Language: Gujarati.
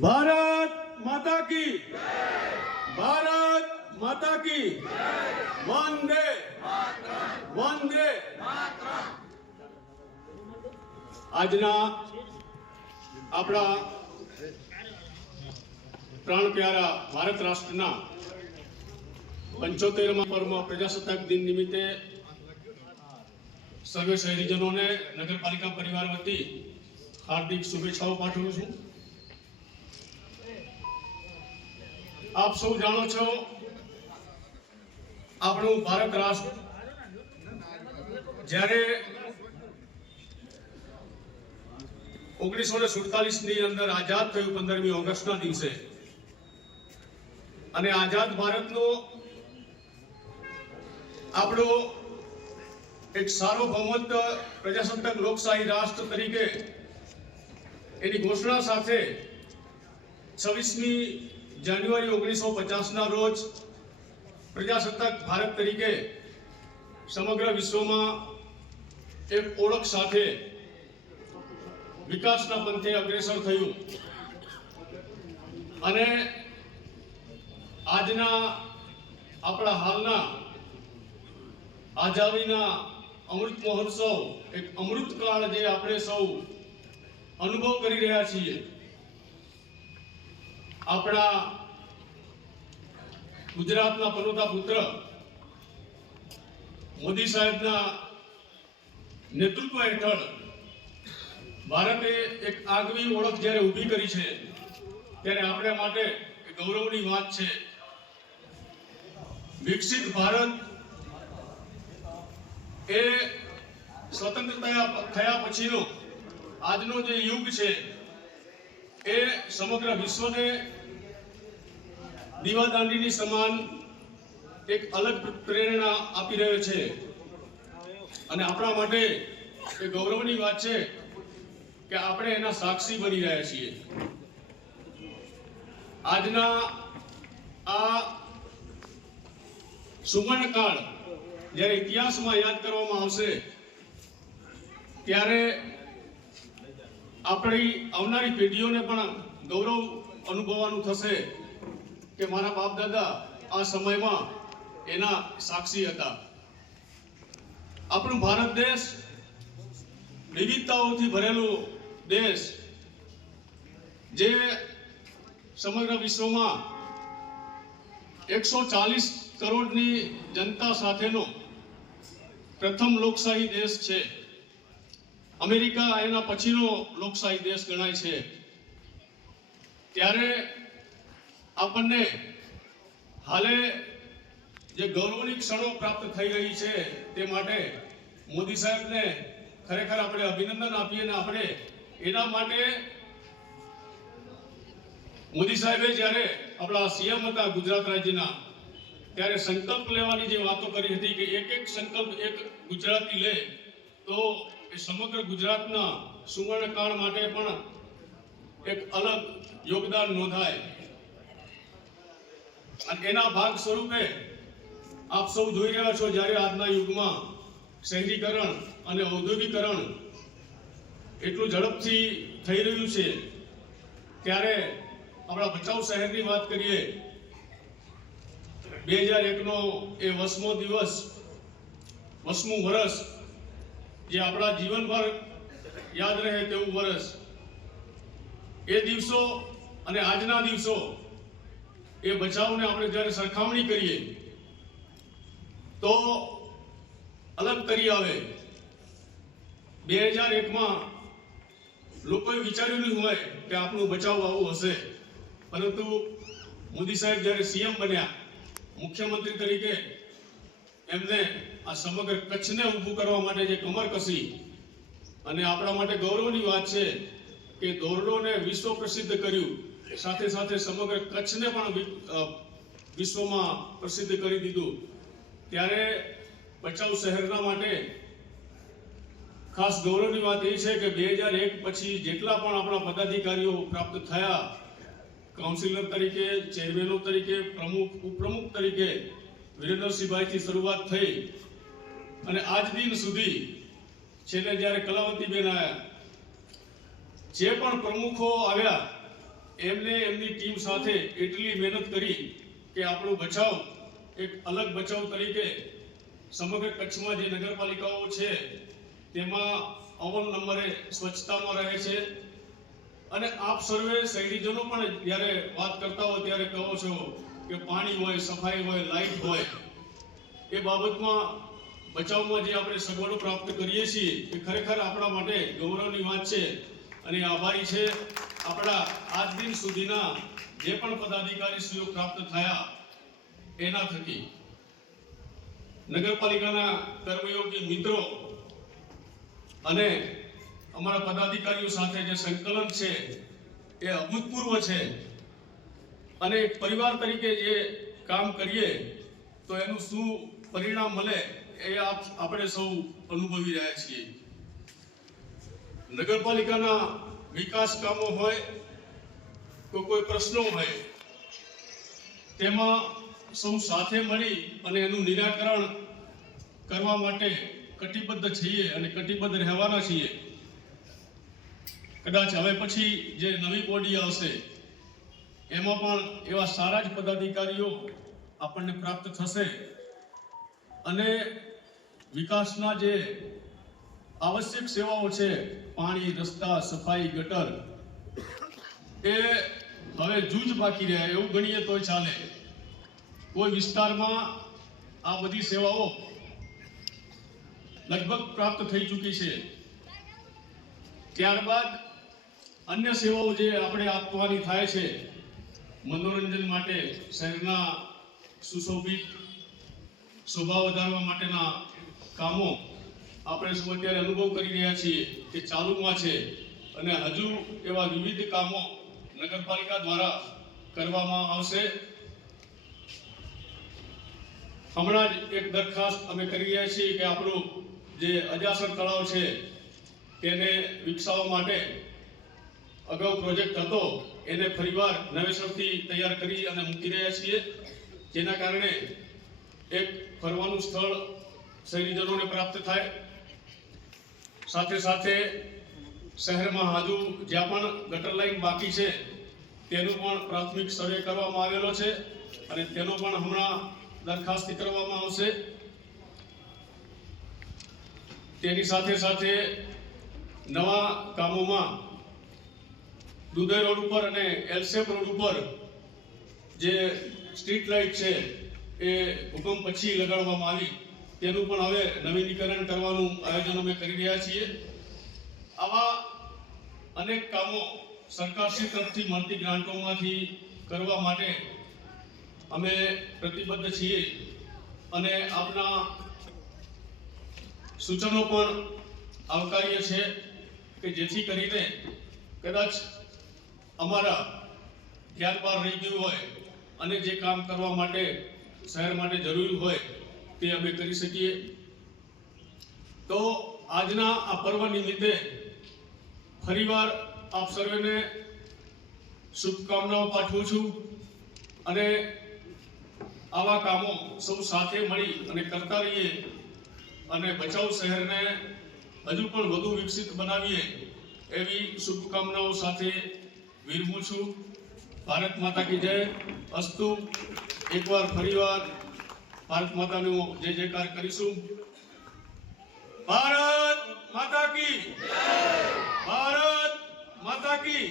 ભારત માતા કી ભારત માતા કી વંદે વંદે આજના આપણા પ્રાણ પ્યારા ભારત રાષ્ટ્રના પંચોતેરમાં પર્વ પ્રજાસત્તાક દિન નિમિત્તે સર્વે શહેરીજનોને નગરપાલિકા પરિવાર વતી હાર્દિક શુભેચ્છાઓ પાઠવું છું. આપ સૌ જાણો છો આપણું ભારત રાષ્ટ્ર જ્યારે ઓગણીસો ને સુડતાલીસની અંદર આઝાદ થયું પંદરમી ઓગસ્ટના દિવસે અને આઝાદ ભારતનો આપણો એક સારો બહુમત પ્રજાસત્તાક લોકશાહી રાષ્ટ્ર તરીકે એની ઘોષણા સાથે છવ્વીસમી જાન્યુઆરી ઓગણીસો પચાસના રોજ પ્રજાસત્તાક ભારત તરીકે સમગ્ર વિશ્વમાં એક ઓળખ સાથે વિકાસના પંથે અગ્રેસર થયું. અને આજના આપણા હાલના આઝાદીના અમૃત મહોત્સવ, એક અમૃતકાળ જે આપણે સૌ અનુભવ કરી રહ્યા છીએ. આપણા ગુજરાતના પનોતા પુત્ર મોદી સાહેબના નેતૃત્વ હેઠળ ભારતે એક આગવી ઓળખ જ્યારે ઊભી કરી છે, ત્યારે આપણે માટે ગૌરવની વાત છે. વિકસિત ભારત એ સ્વતંત્રતા થયા પછીનો આજનો જે યુગ છે, એ સમગ્ર વિશ્વને દીવાદાંડીની સમાન એક અલગ પ્રેરણા આપી રહ્યો છે. અને આપણા માટે એ ગૌરવની વાત છે કે આપણે એના સાક્ષી બની રહ્યા છીએ. આજના આ સુવર્ણકાળ જ્યારે ઇતિહાસમાં યાદ કરવામાં આવશે, ત્યારે આપણી આવનારી પેઢીઓને પણ ગૌરવ અનુભવવાનું થશે. કે મારા બાપ દાદા આ સમયમાં એના સાક્ષી હતા. આપણું ભારત દેશ વિવિધતાઓથી ભરેલો દેશ જે સમગ્ર વિશ્વમાં એકસો ચાલીસ કરોડની જનતા સાથેનો પ્રથમ લોકશાહી દેશ છે. અમેરિકા એના પછીનો લોકશાહી દેશ ગણાય છે. ત્યારે આપણને હાલે જે ગૌરવની ક્ષણો પ્રાપ્ત થઈ રહી છે તે માટે મોદી સાહેબને ખરેખર આપણે અભિનંદન આપીએ અને આપણે એના માટે મોદી સાહેબે જ્યારે આપણા સીએમ હતા ગુજરાત રાજ્યના, ત્યારે સંકલ્પ લેવાની જે વાતો કરી હતી કે એક એક સંકલ્પ એક ગુજરાતી લે, તો એ સમગ્ર ગુજરાતના સુવર્ણકાળ માટે પણ એક અલગ યોગદાન નોંધાય. એના ભાગ સ્વરૂપે આપ સૌ જોઈ રહ્યા છો જ્યારે આજના યુગમાં શહેરીકરણ અને ઔદ્યોગિકરણ એટલું ઝડપથી થઈ રહ્યું છે, ત્યારે આપણા ભચાઉ શહેરની વાત કરીએ, બે હજાર એકનો એ વસમો દિવસ, વસમું વર્ષ જે આપણા જીવનભર યાદ રહે તેવું વર્ષ એ દિવસો અને આજના દિવસો એ બચાવને આપણે જ્યારે સરખામણી કરીએ, તો અલગ તરી આવે. બે હજાર એકમાં લોકોએ વિચાર્યું નહીં હોય કે આપણું બચાવ આવું હશે. પરંતુ મોદી સાહેબ જ્યારે સીએમ બન્યા, મુખ્યમંત્રી તરીકે એમને આ સમગ્ર કચ્છને ઊભું કરવા માટે જે કમર કસી, અને આપણા માટે ગૌરવની વાત છે કે દોરડોને વિશ્વ પ્રસિદ્ધ કર્યું. સાથે સાથે સમગ્ર કચ્છને પણ વિશ્વમાં પ્રસિદ્ધ કરી દીધું. ત્યારે ભચાઉ શહેરના માટે ખાસ ગૌરવની વાત એ છે કે બે હજાર એક પછી જેટલા પણ આપણા પદાધિકારીઓ પ્રાપ્ત થયા, કાઉન્સિલર તરીકે, ચેરમેનો તરીકે, પ્રમુખ, ઉપપ્રમુખ તરીકે વિરેન્દ્રસિંહભાઈથી શરૂઆત થઈ. અને આજ દિન સુધી છેલ્લે જ્યારે કલાવતીબેન આવ્યા જે પણ પ્રમુખો આવ્યા, એમને એમની ટીમ સાથે એટલી મહેનત કરી કે આપણો બચાવ એક અલગ બચાવ તરીકે સમગ્ર કચ્છમાં જે નગરપાલિકાઓ છે, તેમાં અવલ નંબરે સ્વચ્છતામાં રહે છે. અને આપ સર્વે શહેરીજનો પણ જ્યારે વાત કરતા હો ત્યારે કહો છો કે પાણી હોય, સફાઈ હોય લાઇટ હોય, એ બાબતમાં બચાવમાં જે આપણે સગવડો પ્રાપ્ત કરીએ છીએ, એ ખરેખર આપણા માટે ગૌરવની વાત છે. અને આભારી છે આપણા આજ દિન સુધીના જે પણ પદાધિકારીશ્રીઓ પ્રાપ્ત થયા એના થકી. નગરપાલિકાના કર્મયોગી મિત્રો અને અમારા પદાધિકારીઓ સાથે જે સંકલન છે એ અભૂતપૂર્વ છે. અને પરિવાર તરીકે જે કામ કરીએ તો એનું શું પરિણામ મળે એ આપ આપણે સૌ અનુભવી રહ્યા છીએ. નગરપાલિકાના વિકાસ કામો હોય તો કોઈ પ્રશ્નો હોય, તેમાં સૌ સાથે મળી અને એનું નિરાકરણ કરવા માટે કટિબદ્ધ છીએ અને કટિબદ્ધ રહેવાના છીએ. કદાચ હવે પછી જે નવી બોડી આવશે, એમાં પણ એવા સારા જ પદાધિકારીઓ આપણને પ્રાપ્ત થશે અને વિકાસના જે આવશ્યક સેવાઓ છે. પાણી, રસ્તા, સફાઈ, ગટર. એ હવે જૂજ બાકી રહ્યા એવું ગણીએ તોય ચાલે. કોઈ વિસ્તારમાં આ બધી સેવાઓ લગભગ પ્રાપ્ત થઈ ચૂકી છે. ત્યારબાદ અન્ય સેવાઓ જે આપણે આપવાની થાય છે, મનોરંજન માટે શહેરના સુશોભિત શોભા વધારવા માટેના કામો આપણે સૌ અત્યારે અનુભવ કરી રહ્યા છીએ કે ચાલુમાં છે અને હજુ એવા વિવિધ કામો નગરપાલિકા દ્વારા કરવામાં આવશે. હમણાં જ એક દરખાસ્ત અમે કરી રહ્યા છીએ કે આપણું જે અજાસર તળાવ છે તેને વિકસાવવા માટે અગાઉ પ્રોજેક્ટ હતો, એને ફરીવાર નવેસરથી તૈયાર કરી અને મૂકી રહ્યા છીએ. જેના કારણે એક ફરવાનું સ્થળ શહેરીજનોને પ્રાપ્ત થાય. સાથે સાથે શહેરમાં હજુ જ્યાં પણ ગટર લાઈન બાકી છે, તેનું પણ પ્રાથમિક સર્વે કરવામાં આવેલો છે અને તેનો પણ હમણાં દરખાસ્ત કરવામાં આવશે. તેની સાથે સાથે નવા કામોમાં દુધઈ રોડ ઉપર અને એલસેપ રોડ ઉપર જે સ્ટ્રીટ લાઇટ છે, એ હુકમ પછી લગાડવામાં આવી. તેનું પણ હવે નવીનીકરણ કરવાનું આયોજન અમે કરી રહ્યા છીએ. આવા અનેક કામો સરકારશ્રી તરફથી મળતી ગ્રાન્ટોમાંથી કરવા માટે અમે પ્રતિબદ્ધ છીએ અને આપના સૂચનો પણ આવકાર્ય છે કે જેથી કરીને કદાચ અમારા ધ્યાન બહાર રહી ગયું હોય અને જે કામ કરવા માટે શહેર માટે જરૂરી હોય તે અમે કરી શકીએ. તો આજના આ પર્વ નિમિત્તે ફરીવાર આપ સર્વેને શુભકામનાઓ પાઠવું છું અને આવા કામો સૌ સાથે મળી અને કરતા રહીએ અને ભચાઉ શહેરને હજુ પણ વધુ વિકસિત બનાવીએ એવી શુભકામનાઓ સાથે વિરમું છું. ભારત માતા કી જય. અસ્તુ. એકવાર ફરીવાર ભારત માતાનો જય જયકાર કરીશું. ભારત માતા કી ભારત માતા કી